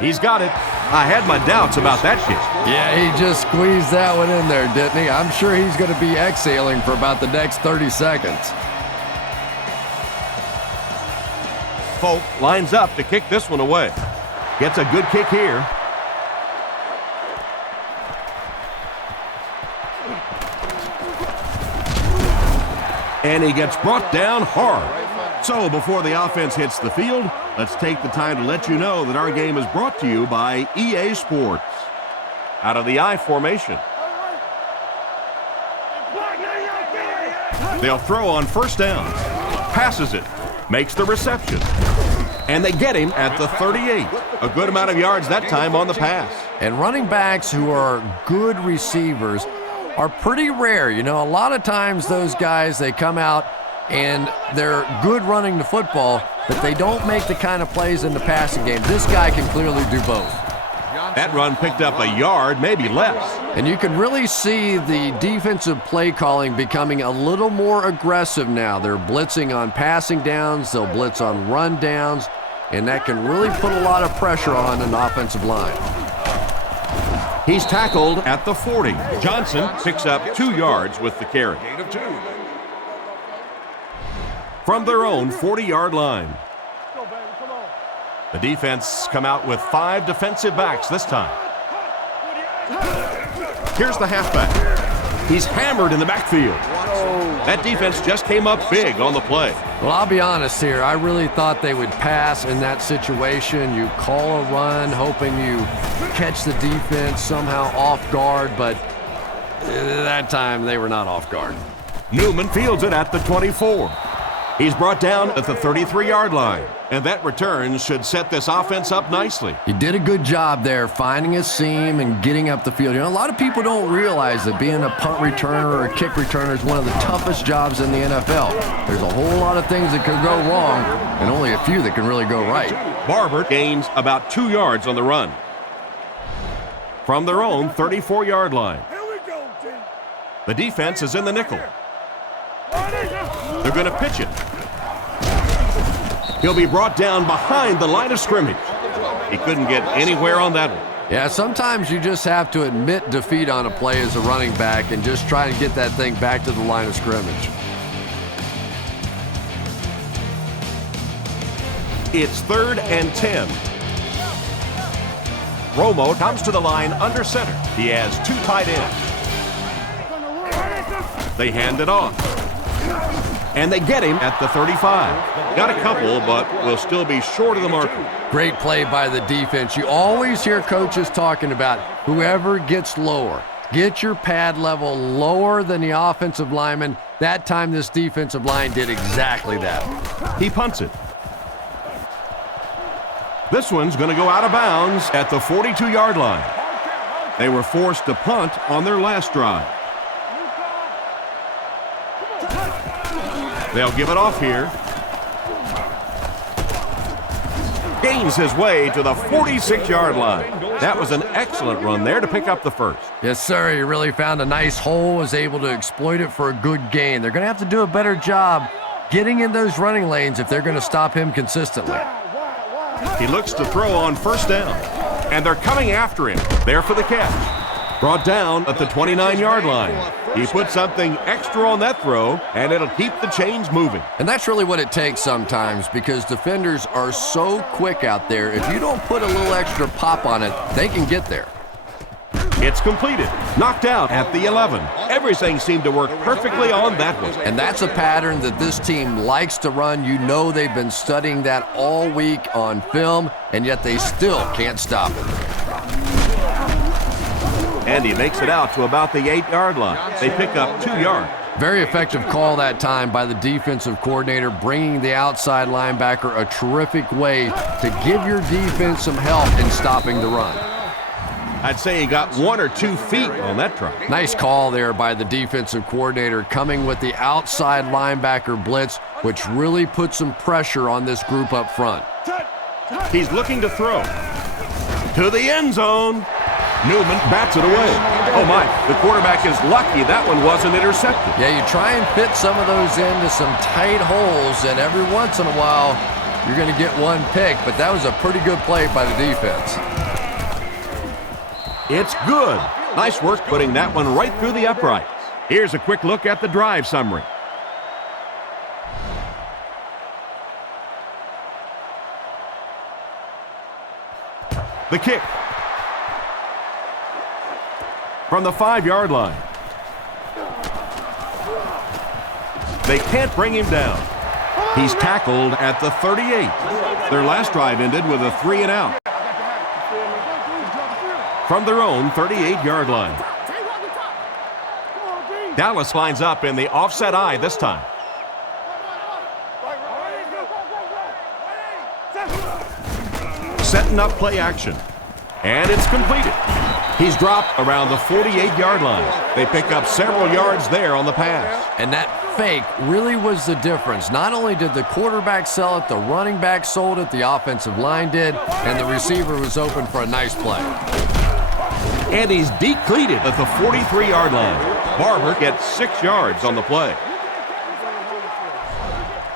He's got it. I had my doubts about that kick. Yeah, he just squeezed that one in there, didn't he? I'm sure he's going to be exhaling for about the next 30 seconds. Folk lines up to kick this one away. Gets a good kick here. And he gets brought down hard. So before the offense hits the field, let's take the time to let you know that our game is brought to you by EA Sports. Out of the I formation. They'll throw on first down. Passes it. Makes the reception. And they get him at the 38. A good amount of yards that time on the pass. And running backs who are good receivers are pretty rare. You know, a lot of times those guys, they come out and they're good running the football, but they don't make the kind of plays in the passing game. This guy can clearly do both. That run picked up a yard, maybe less. And you can really see the defensive play calling becoming a little more aggressive now. They're blitzing on passing downs, they'll blitz on run downs, and that can really put a lot of pressure on an offensive line. He's tackled at the 40. Johnson picks up 2 yards with the carry. From their own 40-yard line. The defense come out with 5 defensive backs this time. Here's the halfback. He's hammered in the backfield. That defense just came up big on the play. Well, I'll be honest here. I really thought they would pass in that situation. You call a run, hoping you catch the defense somehow off guard, but that time they were not off guard. Newman fields it at the 24. He's brought down at the 33-yard line, and that return should set this offense up nicely. He did a good job there finding a seam and getting up the field. You know, a lot of people don't realize that being a punt returner or a kick returner is one of the toughest jobs in the NFL. There's a whole lot of things that could go wrong and only a few that can really go right. Barber gains about 2 yards on the run. From their own 34-yard line. The defense is in the nickel. They're going to pitch it. He'll be brought down behind the line of scrimmage. He couldn't get anywhere on that one. Yeah, sometimes you just have to admit defeat on a play as a running back and just try and get that thing back to the line of scrimmage. It's 3rd and 10. Romo comes to the line under center. He has 2 tight ends. They hand it off. And they get him at the 35. Got a couple, but will still be short of the marker. Great play by the defense. You always hear coaches talking about whoever gets lower. Get your pad level lower than the offensive lineman. That time this defensive line did exactly that. He punts it. This one's going to go out of bounds at the 42-yard line. They were forced to punt on their last drive. They'll give it off here. Gains his way to the 46-yard line. That was an excellent run there to pick up the first. Yes, sir. He really found a nice hole, was able to exploit it for a good gain. They're going to have to do a better job getting in those running lanes if they're going to stop him consistently. He looks to throw on first down, and they're coming after him. There for the catch. Brought down at the 29-yard line. He put something extra on that throw, and it'll keep the chains moving. And that's really what it takes sometimes, because defenders are so quick out there. If you don't put a little extra pop on it, they can get there. It's completed. Knocked out at the 11. Everything seemed to work perfectly on that one. And that's a pattern that this team likes to run. You know they've been studying that all week on film, and yet they still can't stop it. And he makes it out to about the 8-yard line. They pick up 2 yards. Very effective call that time by the defensive coordinator, bringing the outside linebacker a terrific way to give your defense some help in stopping the run. I'd say he got 1 or 2 feet on that try. Nice call there by the defensive coordinator, coming with the outside linebacker blitz, which really put some pressure on this group up front. He's looking to throw. To the end zone. Newman bats it away. Oh my, the quarterback is lucky that one wasn't intercepted. Yeah, you try and fit some of those into some tight holes, and every once in a while you're going to get one pick, but that was a pretty good play by the defense. It's good. Nice work putting that one right through the uprights. Here's a quick look at the drive summary. The kick. From the 5-yard line. They can't bring him down. He's tackled at the 38. Their last drive ended with a 3-and-out. From their own 38-yard line. Dallas lines up in the offset eye this time. Setting up play action. And it's completed. He's dropped around the 48-yard line. They pick up several yards there on the pass. And that fake really was the difference. Not only did the quarterback sell it, the running back sold it, the offensive line did, and the receiver was open for a nice play. And he's decleated at the 43-yard line. Barber gets 6 yards on the play.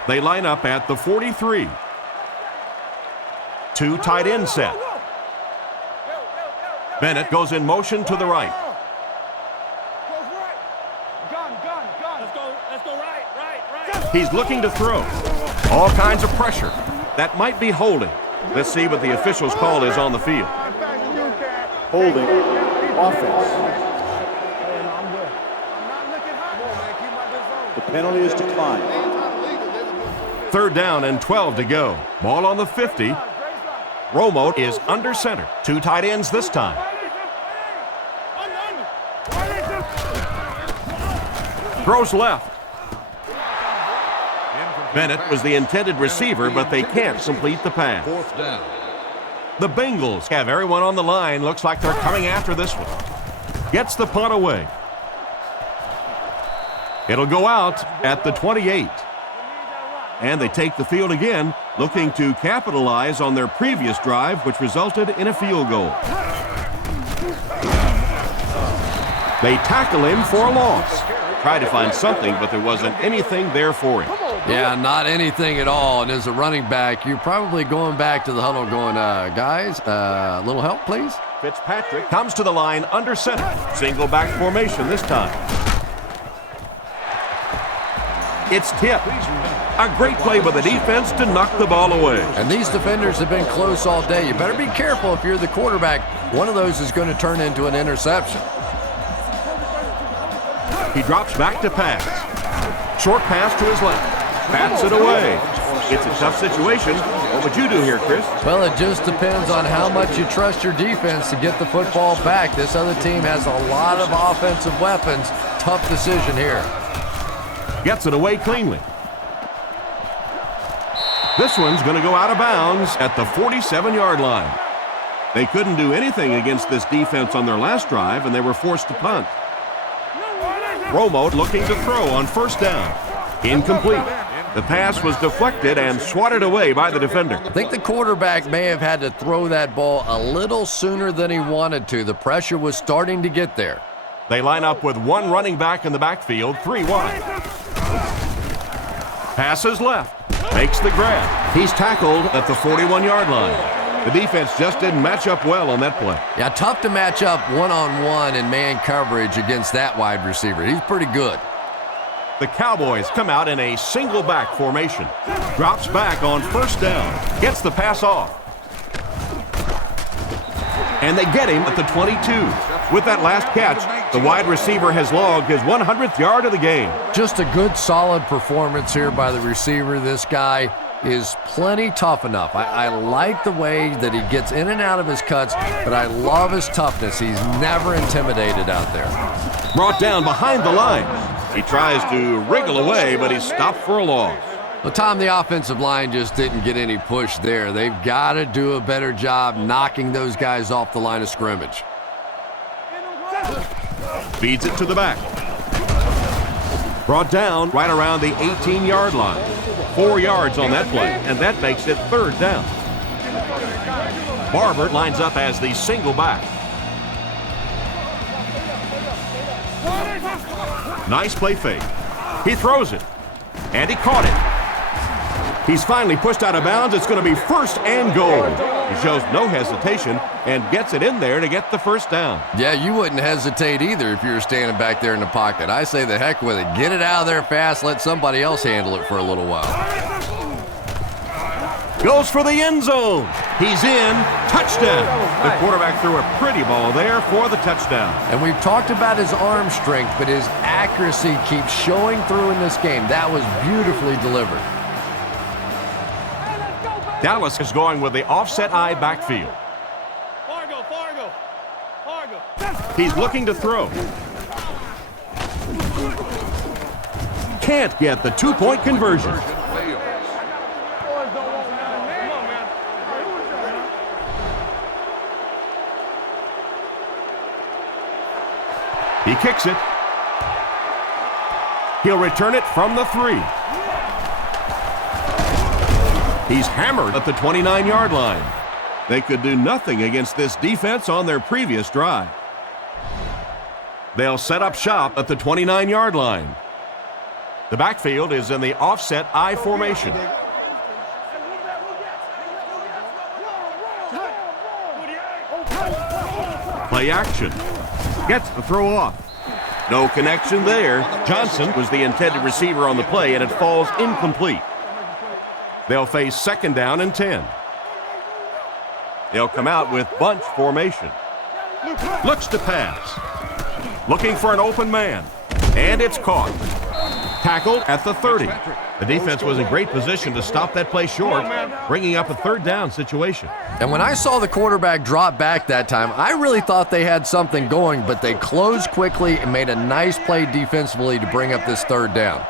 They line up at the 43. 2 tight end set. Bennett goes in motion to the right. He's looking to throw. All kinds of pressure. That might be holding. Let's see what the official's call is on the field. Holding. Offense. The penalty is declined. 3rd down and 12 to go. Ball on the 50. Romo is under center. 2 tight ends this time. Throws left. Bennett was the intended receiver, but they can't complete the pass. 4th down. The Bengals have everyone on the line. Looks like they're coming after this one. Gets the punt away. It'll go out at the 28. And they take the field again, looking to capitalize on their previous drive, which resulted in a field goal. They tackle him for a loss. Tried to find something, but there wasn't anything there for him. Yeah, not anything at all. And as a running back, you're probably going back to the huddle going, guys, a little help, please? Fitzpatrick comes to the line under center. Single back formation this time. It's tipped. A great play by the defense to knock the ball away. And these defenders have been close all day. You better be careful if you're the quarterback. One of those is going to turn into an interception. He drops back to pass. Short pass to his left. Bats it away. It's a tough situation. What would you do here, Chris? Well, it just depends on how much you trust your defense to get the football back. This other team has a lot of offensive weapons. Tough decision here. Gets it away cleanly. This one's going to go out of bounds at the 47-yard line. They couldn't do anything against this defense on their last drive, and they were forced to punt. Romo looking to throw on first down. Incomplete. The pass was deflected and swatted away by the defender. I think the quarterback may have had to throw that ball a little sooner than he wanted to. The pressure was starting to get there. They line up with one running back in the backfield, 3 wide. Passes left. Makes the grab. He's tackled at the 41-yard line. The defense just didn't match up well on that play. Yeah, tough to match up one-on-one in man coverage against that wide receiver. He's pretty good. The Cowboys come out in a single back formation. Drops back on first down. Gets the pass off. And they get him at the 22. With that last catch, the wide receiver has logged his 100th yard of the game. Just a good, solid performance here by the receiver. This guy is plenty tough enough. I like the way that he gets in and out of his cuts, but I love his toughness. He's never intimidated out there. Brought down behind the line. He tries to wriggle away, but he's stopped for a loss. Well, Tom, the offensive line just didn't get any push there. They've got to do a better job knocking those guys off the line of scrimmage. Feeds it to the back. Brought down right around the 18-yard line. 4 yards on that play, and that makes it third down. Barber lines up as the single back. Nice play fake. He throws it, and he caught it. He's finally pushed out of bounds. It's going to be first and goal. He shows no hesitation and gets it in there to get the first down. Yeah, you wouldn't hesitate either if you were standing back there in the pocket. I say the heck with it. Get it out of there fast. Let somebody else handle it for a little while. Goes for the end zone. He's in. Touchdown. The quarterback threw a pretty ball there for the touchdown. And we've talked about his arm strength, but his accuracy keeps showing through in this game. That was beautifully delivered. Dallas is going with the offset eye backfield. He's looking to throw. Can't get the 2-point conversion. He kicks it. He'll return it from the 3. He's hammered at the 29-yard line. They could do nothing against this defense on their previous drive. They'll set up shop at the 29-yard line. The backfield is in the offset I formation. Play action. Gets the throw off. No connection there. Johnson was the intended receiver on the play, and it falls incomplete. They'll face second down and 10. They'll come out with bunch formation. Looks to pass. Looking for an open man. And it's caught. Tackled at the 30. The defense was in great position to stop that play short, bringing up a third down situation. And when I saw the quarterback drop back that time, I really thought they had something going, but they closed quickly and made a nice play defensively to bring up this third down.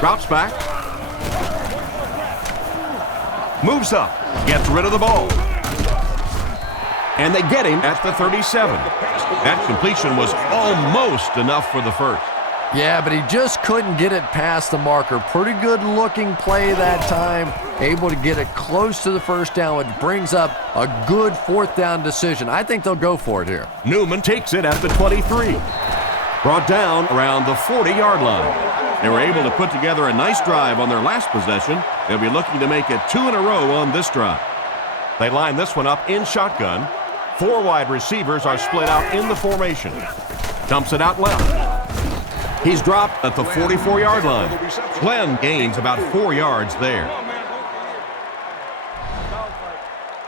Drops back. Moves up, gets rid of the ball. And they get him at the 37. That completion was almost enough for the first. Yeah, but he just couldn't get it past the marker. Pretty good looking play that time. Able to get it close to the first down, which brings up a good fourth down decision. I think they'll go for it here. Newman takes it at the 23. Brought down around the 40-yard line. They were able to put together a nice drive on their last possession. They'll be looking to make it 2 in a row on this drive. They line this one up in shotgun. 4 wide receivers are split out in the formation. Dumps it out left. He's dropped at the 44-yard line. Glenn gains about 4 yards there.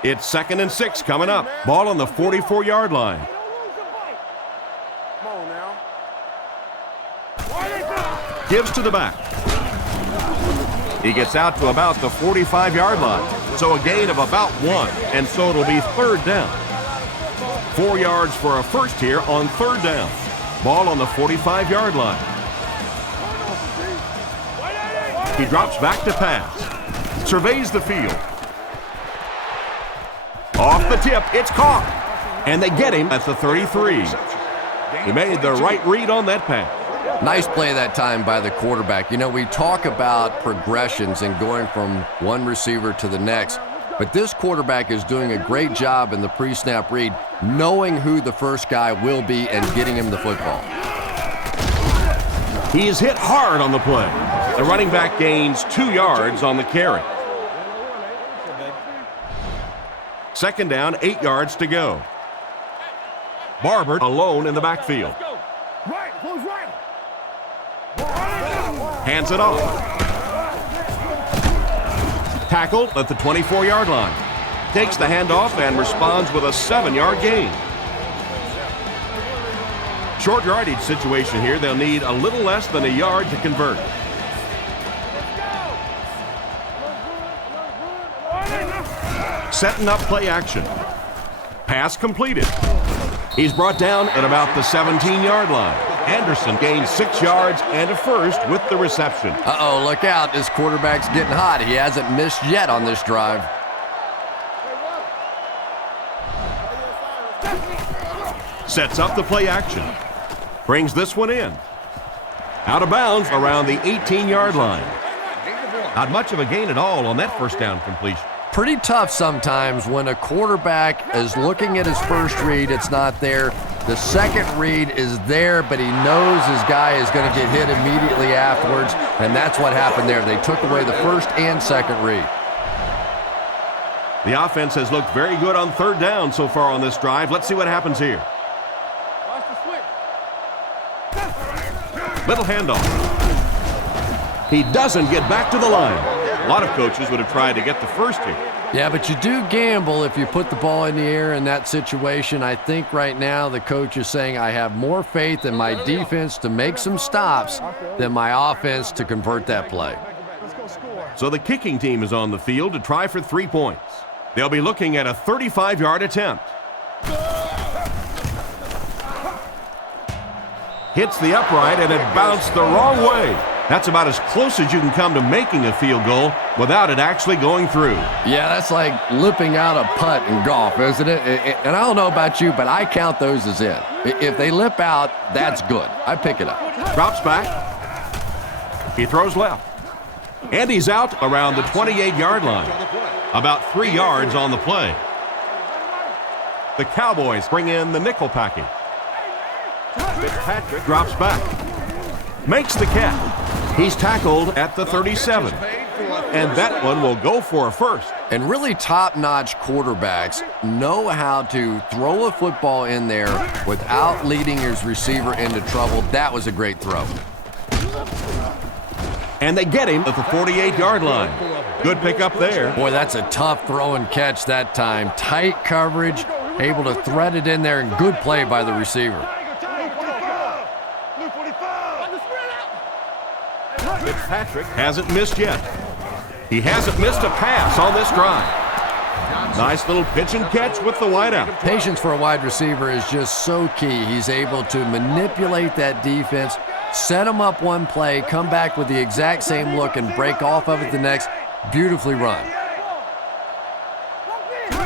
It's 2nd and 6 coming up. Ball on the 44-yard line. Gives to the back. He gets out to about the 45-yard line, so a gain of about 1, and so it'll be 3rd down. 4 yards for a first here on 3rd down. Ball on the 45-yard line. He drops back to pass. Surveys the field. Off the tip, it's caught. And they get him at the 33. He made the right read on that pass. Nice play that time by the quarterback. You know, we talk about progressions and going from one receiver to the next, but this quarterback is doing a great job in the pre-snap read, knowing who the first guy will be and getting him the football. He is hit hard on the play. The running back gains 2 yards on the carry. 2nd down, 8 yards to go. Barber alone in the backfield. Hands it off. Tackled at the 24-yard line. Takes the handoff and responds with a 7-yard gain. Short yardage situation here. They'll need a little less than a yard to convert. Setting up play action. Pass completed. He's brought down at about the 17-yard line. Anderson gains 6 yards and a first with the reception. Uh-oh, look out. This quarterback's getting hot. He hasn't missed yet on this drive. Sets up the play action. Brings this one in. Out of bounds around the 18-yard line. Not much of a gain at all on that first down completion. Pretty tough sometimes when a quarterback is looking at his first read, it's not there. The second read is there, but he knows his guy is going to get hit immediately afterwards, and that's what happened there. They took away the first and second read. The offense has looked very good on 3rd down so far on this drive. Let's see what happens here. Little handoff. He doesn't get back to the line. A lot of coaches would have tried to get the first here. Yeah, but you do gamble if you put the ball in the air in that situation. I think right now the coach is saying I have more faith in my defense to make some stops than my offense to convert that play. So the kicking team is on the field to try for 3 points. They'll be looking at a 35-yard attempt. Hits the upright and it bounced the wrong way. That's about as close as you can come to making a field goal without it actually going through. Yeah, that's like lipping out a putt in golf, isn't it? And I don't know about you, but I count those as in. If they lip out, that's good. I pick it up. Drops back. He throws left. And he's out around the 28-yard line. About 3 yards on the play. The Cowboys bring in the nickel package. Fitzpatrick drops back. Makes the catch. He's tackled at the 37. And that one will go for a first. And really top-notch quarterbacks know how to throw a football in there without leading his receiver into trouble. That was a great throw. And they get him at the 48-yard line. Good pickup there. Boy, that's a tough throw and catch that time. Tight coverage, able to thread it in there, and good play by the receiver. Fitzpatrick hasn't missed yet. He hasn't missed a pass on this drive. Nice little pitch and catch with the wideout. Patience for a wide receiver is just so key. He's able to manipulate that defense, set them up one play, come back with the exact same look, and break off of it the next. Beautifully run.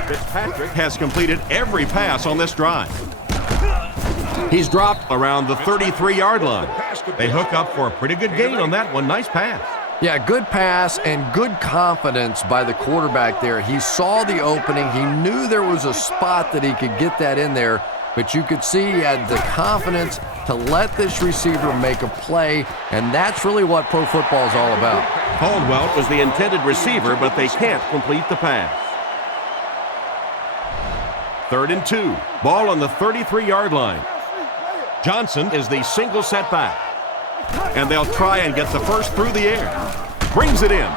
Fitzpatrick has completed every pass on this drive. He's dropped around the 33-yard line. They hook up for a pretty good gain on that one. Nice pass. Yeah, good pass and good confidence by the quarterback there. He saw the opening. He knew there was a spot that he could get that in there, but you could see he had the confidence to let this receiver make a play, and that's really what pro football is all about. Caldwell was the intended receiver, but they can't complete the pass. 3rd and 2. Ball on the 33-yard line. Johnson is the single setback. And they'll try and get the first through the air. Brings it in.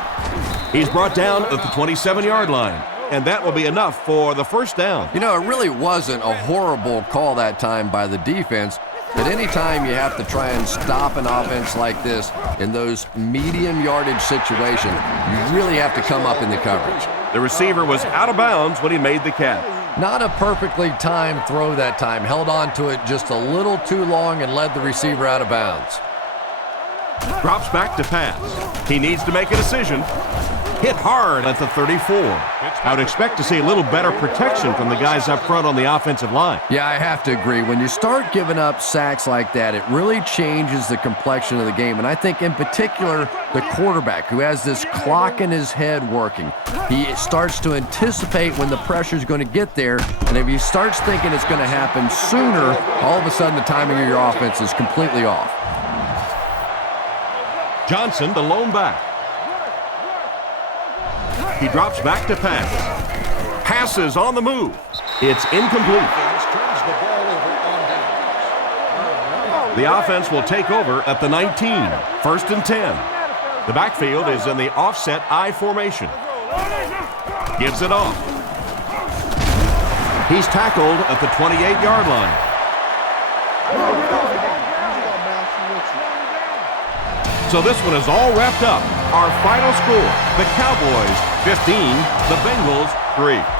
He's brought down at the 27-yard line. And that will be enough for the first down. You know, it really wasn't a horrible call that time by the defense. But anytime you have to try and stop an offense like this in those medium yardage situations, you really have to come up in the coverage. The receiver was out of bounds when he made the catch. Not a perfectly timed throw that time. Held on to it just a little too long and led the receiver out of bounds. Drops back to pass. He needs to make a decision. Hit hard at the 34. I would expect to see a little better protection from the guys up front on the offensive line. Yeah, I have to agree. When you start giving up sacks like that, it really changes the complexion of the game. And I think in particular, the quarterback who has this clock in his head working, he starts to anticipate when the pressure is going to get there. And if he starts thinking it's going to happen sooner, all of a sudden the timing of your offense is completely off. Johnson, the lone back. He drops back to pass. Passes on the move. It's incomplete. The offense will take over at the 19. 1st and 10. The backfield is in the offset I formation. Gives it off. He's tackled at the 28-yard line. So this one is all wrapped up. Our final score, the Cowboys 15, the Bengals 3.